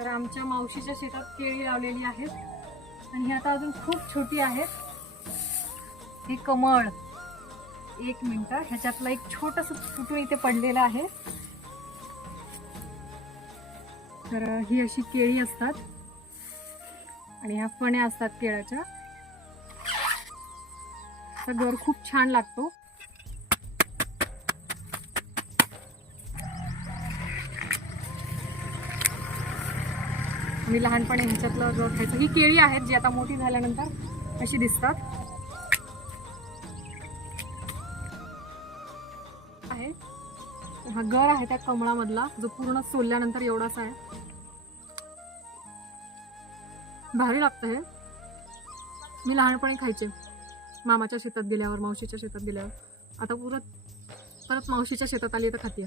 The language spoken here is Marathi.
तर आमच्या मावशीच्या शेतात केळी लावलेली आहेत आणि ही आता अजून खूप छोटी आहेत. हे कमळ, एक मिनिट, ह्याच्यातलं एक छोटस फुटून इथे पडलेलं आहे. तर ही अशी केळी असतात आणि ह्या फण्या असतात केळाच्या. गर खूप छान लागतो. मी लहानपणी ह्याच्यातलं गर खायचं. ही केळी आहेत जी आता मोठी झाल्यानंतर अशी दिसतात. आहे हा गर आहे त्या कमळामधला, जो पूर्ण सोलल्यानंतर एवढासा आहे. भारी लागतं हे. मी लहानपणी खायचे मामाच्या शेतात गेल्यावर, मावशीच्या शेतात गेल्यावर. आता परत मावशीच्या शेतात आली तर खाते.